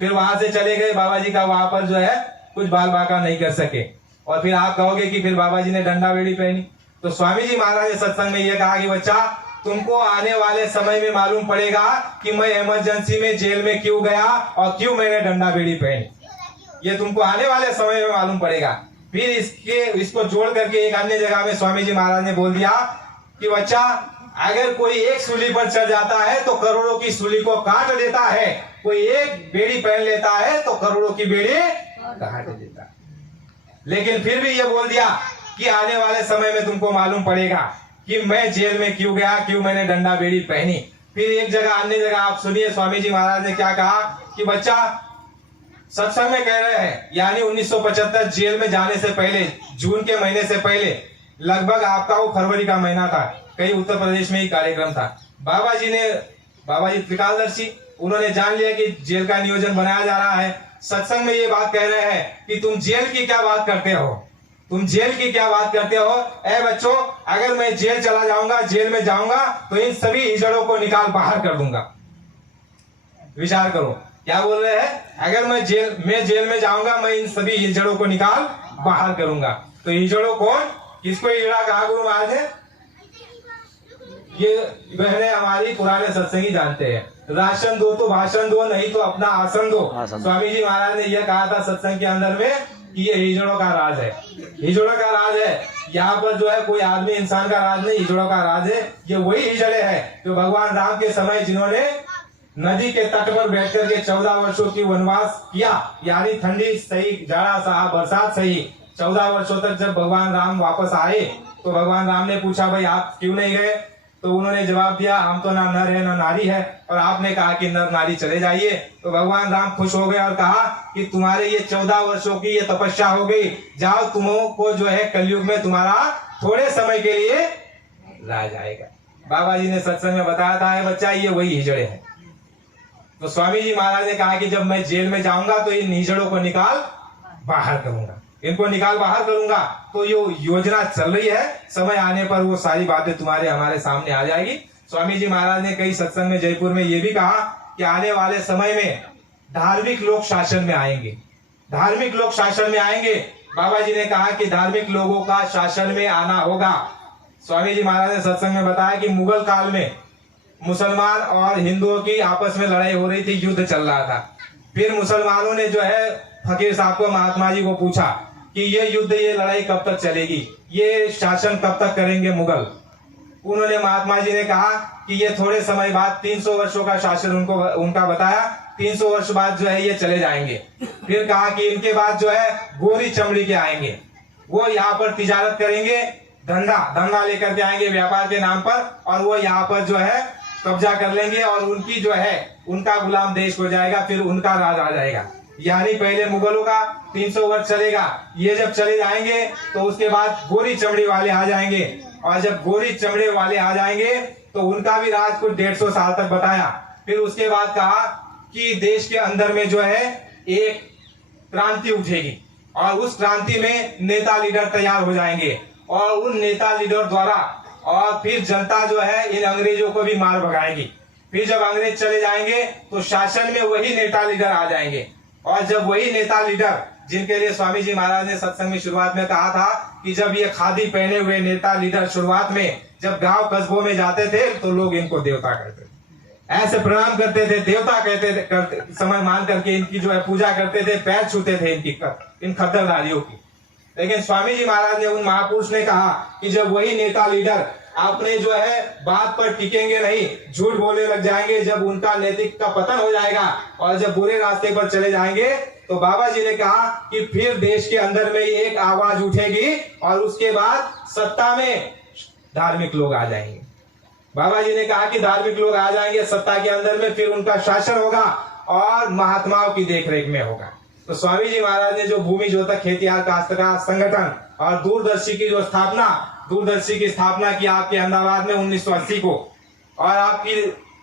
फिर वहां से चले गए। बाबा जी का वहां पर जो है कुछ बाल बाका नहीं कर सके। और फिर आप कहोगे कि फिर बाबा जी ने डंडा बेड़ी पहनी। तो स्वामी जी महाराज ने सत्संग में यह कहा कि बच्चा, तुमको आने वाले समय में मालूम पड़ेगा कि मैं इमरजेंसी में जेल में क्यों गया और क्यों मैंने डंडा बेड़ी पहनी। ये तुमको आने वाले समय में मालूम पड़ेगा। फिर इसको जोड़ करके एक अन्य जगह में स्वामी जी महाराज ने बोल दिया कि बच्चा, अगर कोई एक सूली पर चढ़ जाता है तो करोड़ों की सूली को काट देता है, कोई एक बेड़ी पहन लेता है तो करोड़ों की बेड़ी काट देता है। लेकिन फिर भी ये बोल दिया कि आने वाले समय में तुमको मालूम पड़ेगा कि मैं जेल में क्यों गया, क्यों मैंने डंडा बेड़ी पहनी। फिर एक जगह अन्य जगह आप सुनिए स्वामी जी महाराज ने क्या कहा कि बच्चा, सत्संग में कह रहे हैं, यानी 1975 जेल में जाने से पहले, जून के महीने से पहले लगभग आपका वो फरवरी का महीना था, कहीं उत्तर प्रदेश में ही कार्यक्रम था। बाबा जी त्रिकालदर्शी, उन्होंने जान लिया कि जेल का नियोजन बनाया जा रहा है। सत्संग में ये बात कह रहे हैं कि तुम जेल की क्या बात करते हो, तुम जेल की क्या बात करते हो। ए बच्चों, अगर मैं जेल चला जाऊंगा, जेल में जाऊंगा तो इन सभी हिजड़ों को निकाल बाहर कर दूंगा। विचार करो क्या बोल रहे हैं। अगर मैं जेल में जाऊंगा, मैं इन सभी हिजड़ों को निकाल बाहर करूंगा। तो हिजड़ों कौन, किसको हिजड़ा कहा गुरु महाराज ने, ये बहने हमारी पुराने सत्संगी जानते हैं। राशन दो तो भाषण दो, नहीं तो अपना आसन दो। स्वामी जी महाराज ने यह कहा था सत्संग के अंदर में कि ये हिजड़ों का राज है, हिजड़ों का राज है। यहाँ पर जो है कोई आदमी इंसान का राज नहीं, हिजड़ों का राज है। ये वही हिजड़े हैं जो भगवान राम के समय जिन्होंने नदी के तट पर बैठकर के 14 वर्षों की वनवास किया, यानी ठंडी सही, जाड़ा सहा, बरसात सही, 14 वर्षों तक जब भगवान राम वापस आए तो भगवान राम ने पूछा भाई आप क्यों नहीं गए। तो उन्होंने जवाब दिया हम तो ना नर है ना नारी है, और आपने कहा कि नर नारी चले जाइए। तो भगवान राम खुश हो गए और कहा कि तुम्हारे ये 14 वर्षों की ये तपस्या हो गई, जाओ तुमको जो है कलयुग में तुम्हारा थोड़े समय के लिए राज आएगा। बाबा जी ने सत्संग में बताया था बच्चा ये वही हिजड़े हैं। तो स्वामी जी महाराज ने कहा कि जब मैं जेल में जाऊंगा तो इन हिजड़ों को निकाल बाहर करूंगा, इनको निकाल बाहर करूंगा। तो ये योजना चल रही है, समय आने पर वो सारी बातें तुम्हारे हमारे सामने आ जाएगी। स्वामी जी महाराज ने कई सत्संग में जयपुर में ये भी कहा कि आने वाले समय में धार्मिक लोग शासन में आएंगे, धार्मिक लोग शासन में आएंगे। बाबा जी ने कहा कि धार्मिक लोगों का शासन में आना होगा। स्वामी जी महाराज ने सत्संग में बताया कि मुगल काल में मुसलमान और हिंदुओं की आपस में लड़ाई हो रही थी, युद्ध चल रहा था। फिर मुसलमानों ने जो है फकीर साहब को, महात्मा जी को पूछा कि ये युद्ध, ये लड़ाई कब तक चलेगी, ये शासन कब तक करेंगे मुगल। उन्होंने, महात्मा जी ने कहा कि ये थोड़े समय बाद 300 वर्षों का शासन उनका बताया, 300 वर्ष बाद जो है ये चले जाएंगे। फिर कहा कि इनके बाद जो है गोरी चमड़ी के आएंगे, वो यहाँ पर तिजारत करेंगे, धंधा लेकर के आएंगे व्यापार के नाम पर, और वो यहाँ पर जो है कब्जा कर लेंगे और उनकी जो है उनका गुलाम देश हो जाएगा, फिर उनका राज आ जाएगा। यानी पहले मुगलों का 300 वर्ष चलेगा, ये जब चले जाएंगे तो उसके बाद गोरी चमड़ी वाले आ जाएंगे, और जब गोरी चमड़े वाले आ जाएंगे तो उनका भी राज कुछ 150 साल तक बताया। फिर उसके बाद कहा कि देश के अंदर में जो है एक क्रांति उठेगी, और उस क्रांति में नेता लीडर तैयार हो जाएंगे, और उन नेता लीडर द्वारा और फिर जनता जो है इन अंग्रेजों को भी मार भगाएगी। फिर जब अंग्रेज चले जाएंगे तो शासन में वही नेता लीडर आ जाएंगे, और जब वही नेता लीडर, जिनके लिए स्वामी जी महाराज ने सत्संग में शुरुआत में कहा था कि जब ये खादी पहने हुए नेता लीडर शुरुआत में जब गांव कस्बों में जाते थे तो लोग इनको देवता कहते थे, ऐसे प्रणाम करते थे, देवता करते समय मान करके इनकी जो है पूजा करते थे, पैर छूते थे इन खद्दरदारियों की। लेकिन स्वामी जी महाराज ने, उन महापुरुष ने कहा कि जब वही नेता लीडर अपने जो है बात पर टिकेंगे नहीं, झूठ बोलने लग जाएंगे, जब उनका नैतिक का पतन हो जाएगा और जब बुरे रास्ते पर चले जाएंगे, तो बाबा जी ने कहा कि फिर देश के अंदर में एक आवाज उठेगी और उसके बाद सत्ता में धार्मिक लोग आ जाएंगे। बाबा जी ने कहा कि धार्मिक लोग आ जाएंगे सत्ता के अंदर में, फिर उनका शासन होगा और महात्माओं की देखरेख में होगा। तो स्वामी जी महाराज ने जो भूमि जोतक खेतिहर काश्तकार संगठन और दूरदर्शी की स्थापना की आपके अहमदाबाद में 1980 को, और आपकी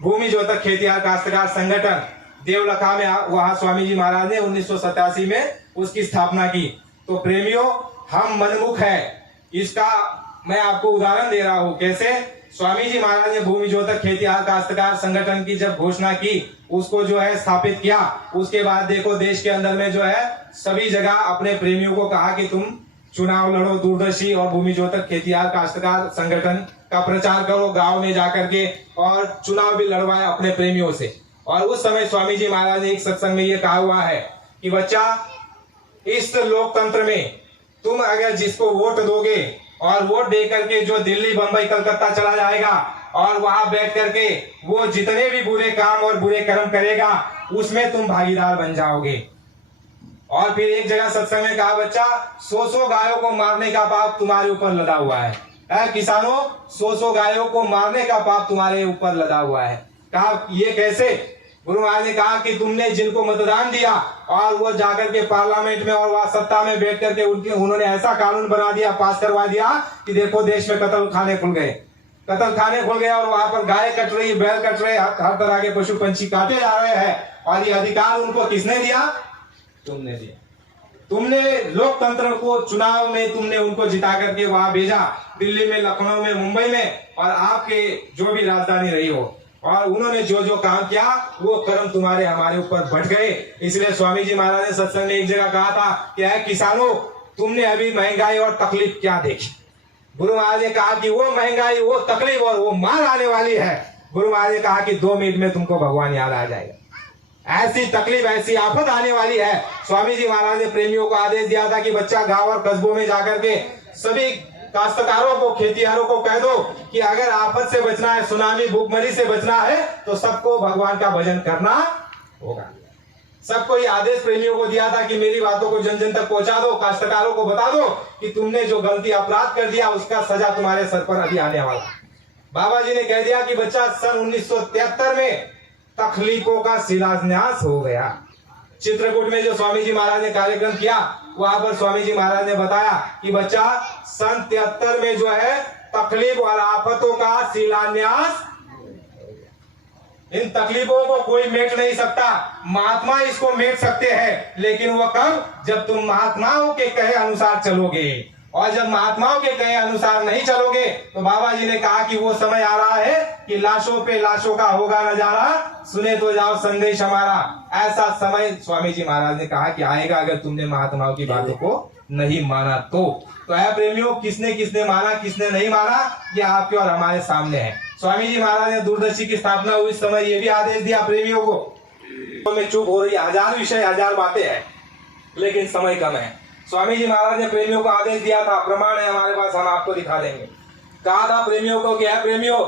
भूमि जोतक खेतिहर काश्तकार संगठन देवलखा में वहां स्वामी जी महाराज ने 1987 में उसकी स्थापना की। तो प्रेमियों, हम मनमुख है, इसका मैं आपको उदाहरण दे रहा हूं। कैसे? स्वामी जी महाराज ने भूमि जोतक खेतिहर काश्तकार संगठन की जब घोषणा की, उसको जो है स्थापित किया, उसके बाद देखो देश के अंदर में जो है सभी जगह अपने प्रेमियों को कहा कि तुम चुनाव लड़ो, दूरदर्शी और भूमि जोतक खेतिहर काश्तकार संगठन का प्रचार करो गांव में जाकर के, और चुनाव भी लड़वाए अपने प्रेमियों से। और उस समय स्वामी जी महाराज ने एक सत्संग में ये कहा हुआ है कि बच्चा, इस लोकतंत्र में तुम अगर जिसको वोट दोगे और वोट दे करके जो दिल्ली, बंबई, कलकत्ता चला जाएगा और वहां बैठ करके वो जितने भी बुरे काम और बुरे कर्म करेगा उसमें तुम भागीदार बन जाओगे। और फिर एक जगह सत्संग में कहा, बच्चा, 100 गायों को मारने का पाप तुम्हारे ऊपर लदा हुआ है। किसानों, 100 गायों को मारने का पाप तुम्हारे ऊपर लदा हुआ है। कहा ये कैसे? गुरु महाराज ने कहा कि तुमने जिनको मतदान दिया और वो जाकर के पार्लियामेंट में और वहां सत्ता में बैठ करके उन्होंने ऐसा कानून बना दिया, पास करवा दिया कि देखो देश में कत्ल खाने खुल गए, कत्ल खाने खुल गए और वहां पर गाय कट रही, बैल कट रहे, हर तरह के पशु पंछी काटे जा रहे हैं। और ये अधिकार उनको किसने दिया? तुमने दिया। तुमने लोकतंत्र को चुनाव में तुमने उनको जिता करके वहां भेजा, दिल्ली में, लखनऊ में, मुंबई में, और आपके जो भी राजधानी रही हो, और उन्होंने जो जो काम किया वो कर्म तुम्हारे हमारे ऊपर बढ़ गए। इसलिए स्वामी जी महाराज ने सत्संग में एक जगह कहा था कि है किसानों, तुमने अभी महंगाई और तकलीफ क्या देखी? गुरु महाराज ने कहा कि वो महंगाई, वो तकलीफ और वो मार आने वाली है। गुरु महाराज ने कहा कि 2 मिनट में तुमको भगवान याद आ जाएगा। ऐसी तकलीफ, ऐसी आफत आने वाली है। स्वामी जी महाराज ने प्रेमियों को आदेश दिया था कि बच्चा गांव और कस्बों में जाकर के सभी काश्तकारों को, खेतिहरों को कह दो कि अगर आफत से बचना है, सुनामी, भूखमरी से बचना है, तो सबको भगवान का भजन करना होगा। सबको ये आदेश प्रेमियों को दिया था कि मेरी बातों को जन जन तक पहुंचा दो, काश्तकारों को बता दो कि तुमने जो गलती, अपराध कर दिया उसका सजा तुम्हारे सर पर अभी आने वाला। बाबा जी ने कह दिया कि बच्चा सन 1973 में तकलीफों का शिलान्यास हो गया। चित्रकूट में जो स्वामी जी महाराज ने कार्यक्रम किया, वहां पर स्वामी जी महाराज ने बताया कि बच्चा सन 73 में जो है तकलीफ और आफतों का शिलान्यास। इन तकलीफों को कोई मेट नहीं सकता, महात्मा इसको मेट सकते हैं, लेकिन वो कब? जब तुम महात्माओं के कहे अनुसार चलोगे। और जब महात्माओं के कहे अनुसार नहीं चलोगे तो बाबा जी ने कहा कि वो समय आ रहा है कि लाशों पे लाशों का होगा नजारा, सुने तो जाओ संदेश हमारा। ऐसा समय स्वामी जी महाराज ने कहा कि आएगा अगर तुमने महात्माओं की बातों को नहीं माना तो। है प्रेमियों, किसने किसने माना, किसने नहीं माना, ये आपके और हमारे सामने है। स्वामी जी महाराज ने दूरदर्शी की स्थापना हुई समय ये भी आदेश दिया प्रेमियों को। तो मैं चुप हो रही, 1000 विषय, 1000 बातें हैं, लेकिन समय कम है। स्वामी जी महाराज ने प्रेमियों को आदेश दिया था, प्रमाण है हमारे पास, हम आपको दिखा देंगे। कहा था प्रेमियों को कि है प्रेमियों,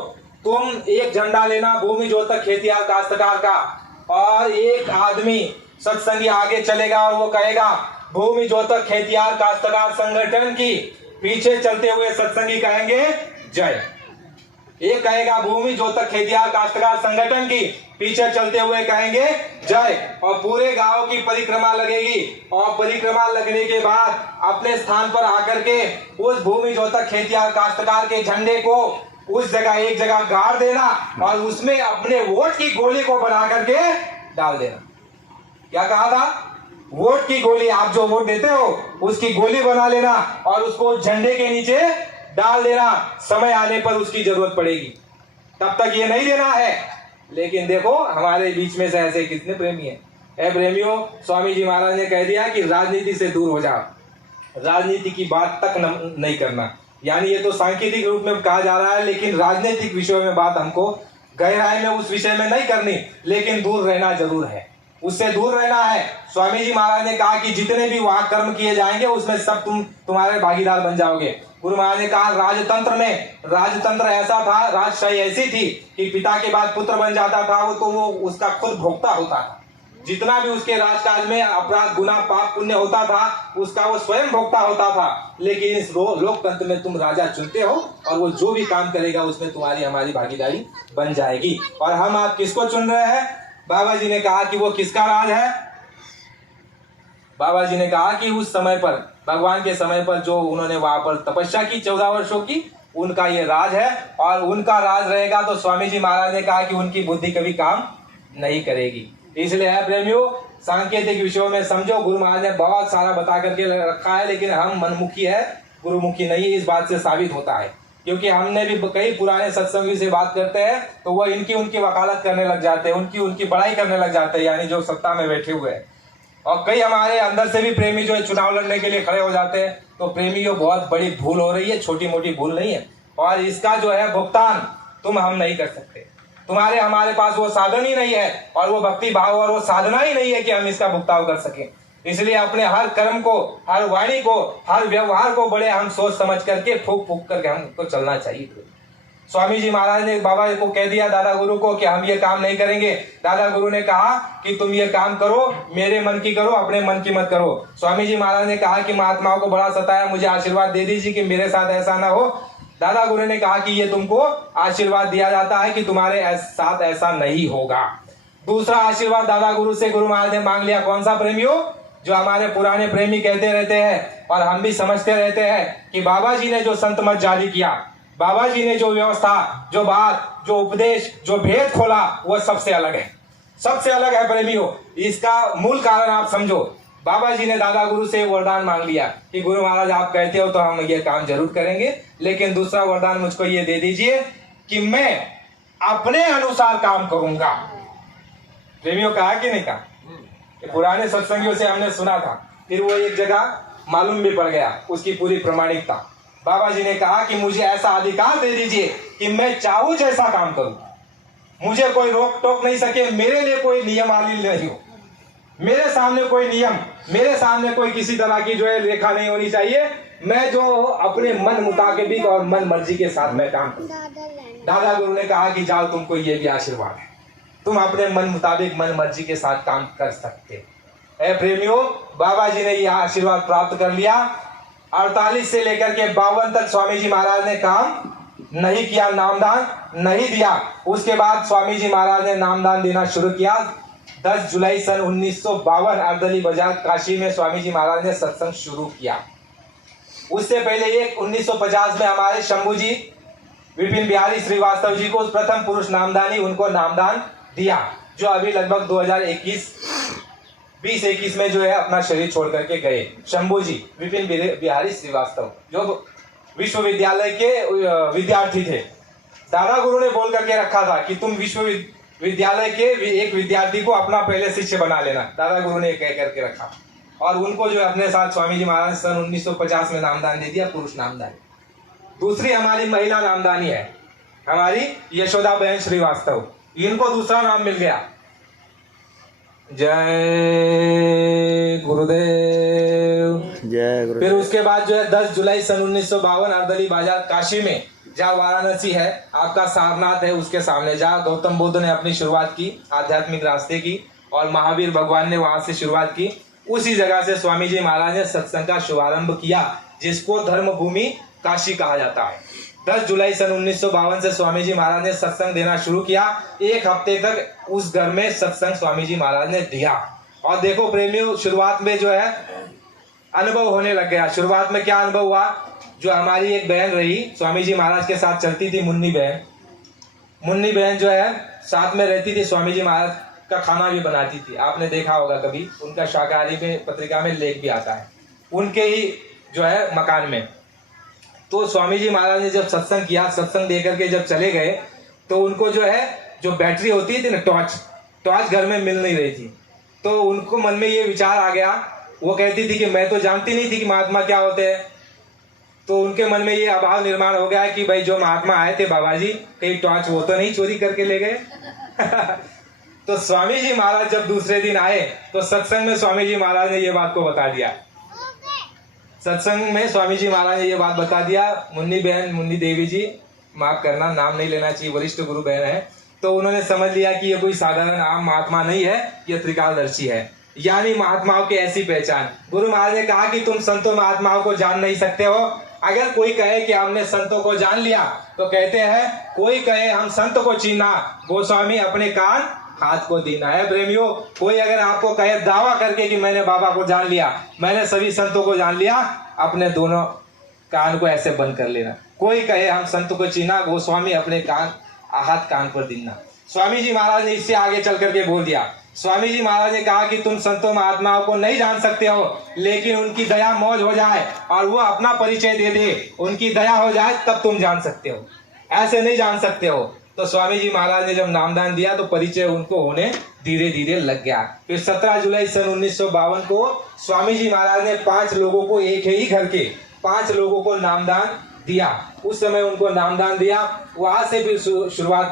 तुम एक झंडा लेना भूमि जोतक खेतियार काश्तकार का, और एक आदमी सत्संगी आगे चलेगा और वो कहेगा भूमि जोतक खेतियार काश्तकार संगठन की, पीछे चलते हुए सत्संगी कहेंगे जय। एक कहेगा भूमि जोतक खेतियार काश्तकार संगठन की, पीछे चलते हुए कहेंगे जय, और पूरे गांव की परिक्रमा लगेगी। और परिक्रमा लगने के बाद अपने स्थान पर आकर के उस भूमि जोतक खेतियार काश्तकार के झंडे को उस जगह एक जगह गाड़ देना और उसमें अपने वोट की गोली को बना करके डाल देना। क्या कहा था? वोट की गोली, आप जो वोट देते हो उसकी गोली बना लेना और उसको झंडे के नीचे डाल देना। समय आने पर उसकी जरूरत पड़ेगी, तब तक ये नहीं देना है। लेकिन देखो हमारे बीच में से ऐसे कितने प्रेमी हैं। ऐ प्रेमियों, स्वामी जी महाराज ने कह दिया कि राजनीति से दूर हो जाओ, राजनीति की बात तक नहीं करना। यानी ये तो सांकेतिक रूप में कहा जा रहा है, लेकिन राजनीतिक विषयों में बात हमको गहराई में उस विषय में नहीं करनी, लेकिन दूर रहना जरूर है, उससे दूर रहना है। स्वामी जी महाराज ने कहा कि जितने भी वहां कर्म किए जाएंगे उसमें सब तुम्हारे भागीदार बन जाओगे। गुरु महाराज ने कहा राजतंत्र ऐसा था, राजशाही ऐसी थी कि पिता के बाद पुत्र बन जाता था वो, तो वो उसका खुद भोक्ता होता था। जितना भी उसके राजकाज में अपराध, गुनाह, पाप, पुण्य होता था उसका वो स्वयं भोक्ता होता था। लेकिन इस लोकतंत्र में तुम राजा चुनते हो और वो जो भी काम करेगा उसमें तुम्हारी हमारी भागीदारी बन जाएगी। और हम आप किसको चुन रहे हैं? बाबा जी ने कहा कि वो किसका राज है? बाबा जी ने कहा कि उस समय पर, भगवान के समय पर जो उन्होंने वहां पर तपस्या की 14 वर्षों की, उनका ये राज है। और उनका राज रहेगा तो स्वामी जी महाराज ने कहा कि उनकी बुद्धि कभी काम नहीं करेगी। इसलिए है प्रेमियों, सांकेतिक विषयों में समझो, गुरु महाराज ने बहुत सारा बता करके रखा है, लेकिन हम मनमुखी है, गुरुमुखी नहीं। इस बात से साबित होता है, क्योंकि हमने भी कई पुराने सत्संगी से बात करते हैं तो वो इनकी उनकी वकालत करने लग जाते हैं, उनकी उनकी बड़ाई करने लग जाते हैं, यानी जो सत्ता में बैठे हुए हैं। और कई हमारे अंदर से भी प्रेमी जो है चुनाव लड़ने के लिए खड़े हो जाते हैं। तो प्रेमी को बहुत बड़ी भूल हो रही है, छोटी मोटी भूल नहीं है। और इसका जो है भुगतान हम नहीं कर सकते, तुम्हारे हमारे पास वो साधन ही नहीं है, और वो भक्ति भाव और वो साधना ही नहीं है कि हम इसका भुगतान कर सकें। इसलिए अपने हर कर्म को, हर वाणी को, हर व्यवहार को बड़े हम सोच समझ करके फूक फूक करके हमको चलना चाहिए। स्वामी जी महाराज ने बाबा को कह दिया, दादा गुरु को, कि हम ये काम नहीं करेंगे। दादा गुरु ने कहा कि तुम ये काम करो, मेरे मन की करो, अपने मन की मत करो। स्वामी जी महाराज ने कहा कि महात्माओं को बड़ा सताया, मुझे आशीर्वाद दे दीजिए कि मेरे साथ ऐसा ना हो। दादा गुरु ने कहा कि ये तुमको आशीर्वाद दिया जाता है कि तुम्हारे साथ ऐसा नहीं होगा। दूसरा आशीर्वाद दादा गुरु से गुरु महाराज ने मांग लिया। कौन सा प्रेमियों? जो हमारे पुराने प्रेमी कहते रहते हैं और हम भी समझते रहते हैं कि बाबा जी ने जो संत मत जारी किया, बाबा जी ने जो व्यवस्था, जो बात, जो उपदेश, जो भेद खोला, वो सबसे अलग है, सबसे अलग है प्रेमियों। इसका मूल कारण आप समझो। बाबा जी ने दादा गुरु से वरदान मांग लिया कि गुरु महाराज आप कहते हो तो हम ये काम जरूर करेंगे, लेकिन दूसरा वरदान मुझको ये दे दीजिए कि मैं अपने अनुसार काम करूंगा। प्रेमियों कहा कि नहीं कहा? पुराने सत्संगियों से हमने सुना था, फिर वो एक जगह मालूम भी पड़ गया उसकी पूरी प्रमाणिकता। बाबा जी ने कहा कि मुझे ऐसा अधिकार दे दीजिए कि मैं चाहूं जैसा काम करूं, मुझे कोई रोक टोक नहीं सके, मेरे लिए कोई नियम आदि नहीं हो, मेरे सामने कोई नियम, मेरे सामने कोई किसी तरह की जो है रेखा नहीं होनी चाहिए। मैं जो अपने मन मुताबिक और मन मर्जी के साथ मैं काम करूं। दादा गुरु ने कहा कि जाओ, तुमको ये भी आशीर्वाद है, तुम अपने मन मुताबिक मन मर्जी के साथ काम कर सकते। ऐ प्रेमियों, बाबा जी ने यह आशीर्वाद प्राप्त कर लिया। 48 से लेकर के 52 तक स्वामी जी महाराज ने काम नहीं किया, नामदान नहीं दिया। उसके बाद स्वामी जी महाराज ने नामदान देना शुरू किया। 10 जुलाई सन 1952 अर्दली बाजार काशी में स्वामी जी महाराज ने सत्संग शुरू किया। उससे पहले एक 1950 में हमारे शंभू जी विपिन बिहारी श्रीवास्तव जी को प्रथम पुरुष नामदानी उनको नामदान दिया, जो अभी लगभग 2021 में जो है अपना शरीर छोड़ करके गए। शंभू जी विपिन बिहारी श्रीवास्तव जो विश्वविद्यालय के विद्यार्थी थे। दादा गुरु ने बोल करके रखा था कि तुम विश्वविद्यालय के एक विद्यार्थी को अपना पहले शिष्य बना लेना, दादा गुरु ने कह करके रखा। और उनको जो है अपने साथ स्वामी जी महाराज सन 1950 में नामदान दे दिया, पुरुष नामदानी। दूसरी हमारी महिला नामदानी है हमारी यशोदा बहन श्रीवास्तव, इनको दूसरा नाम मिल गया। जय गुरुदेव। जय गुरु। फिर उसके बाद जो है 10 जुलाई सन 1952 अर्दली बाजार काशी में, जहाँ वाराणसी है, आपका सारनाथ है, उसके सामने जहाँ गौतम बुद्ध ने अपनी शुरुआत की आध्यात्मिक रास्ते की और महावीर भगवान ने वहां से शुरुआत की, उसी जगह से स्वामी जी महाराज ने सत्संग का शुभारंभ किया, जिसको धर्म भूमि काशी कहा जाता है। 10 जुलाई सन 1952 से स्वामी जी महाराज ने सत्संग देना शुरू किया। एक हफ्ते तक उस घर में सत्संग स्वामी जी महाराज ने दिया। और देखो प्रेमियों, शुरुआत में जो है अनुभव होने लग गया। शुरुआत में क्या अनुभव हुआ? जो हमारी एक बहन रही स्वामी जी महाराज के साथ चलती थी, मुन्नी बहन जो है साथ में रहती थी, स्वामी जी महाराज का खाना भी बनाती थी। आपने देखा होगा कभी, उनका शाकाहारी में पत्रिका में लेख भी आता है, उनके ही जो है मकान में। तो स्वामी जी महाराज ने जब सत्संग किया, सत्संग देकर के जब चले गए, तो उनको जो है जो बैटरी होती थी ना, टॉर्च घर में मिल नहीं रही थी। तो उनको मन में ये विचार आ गया, वो कहती थी कि मैं तो जानती नहीं थी कि महात्मा क्या होते हैं। तो उनके मन में ये अभाव निर्माण हो गया कि भाई जो महात्मा आए थे बाबा जी, कहीं टॉर्च वो तो नहीं चोरी करके ले गए। तो स्वामी जी महाराज जब दूसरे दिन आए तो सत्संग में स्वामी जी महाराज ने ये बात को बता दिया। सत्संग में स्वामी जी महाराज ने ये बात बता दिया, मुन्नी देवी जी, माफ करना नाम नहीं लेना चाहिए, वरिष्ठ गुरु बहन है। तो उन्होंने समझ लिया कि ये कोई साधारण आम महात्मा नहीं है, ये त्रिकालदर्शी है, यानी महात्माओं की ऐसी पहचान। गुरु महाराज ने कहा कि तुम संतों महात्माओं को जान नहीं सकते हो। अगर कोई कहे कि हमने संतों को जान लिया, तो कहते हैं कोई कहे हम संत को चीना, गोस्वामी अपने कान हाथ को दीना है। प्रेमियों, कोई अगर आपको कहे दावा करके कि मैंने बाबा को जान लिया, मैंने सभी संतों को जान लिया, अपने दोनों कान को ऐसे बंद कर लेना। कोई कहे हम संत को चीना, गोस्वामी अपने हाथ कान पर दीना। स्वामी जी महाराज ने इससे आगे चल करके बोल दिया। स्वामी जी महाराज ने कहा कि तुम संतों महात्माओं को नहीं जान सकते हो, लेकिन उनकी दया मौज हो जाए और वो अपना परिचय दे दे, उनकी दया हो जाए, तब तुम जान सकते हो, ऐसे नहीं जान सकते हो। तो स्वामी जी महाराज ने जब नामदान दिया तो परिचय उनको होने धीरे धीरे लग गया। फिर 17 जुलाई सन 1952 को स्वामी जी महाराज ने 5 लोगों को, एक ही घर के 5 लोगों को नामदान दिया। उस समय उनको नामदान दिया, वहां से फिर शुरुआत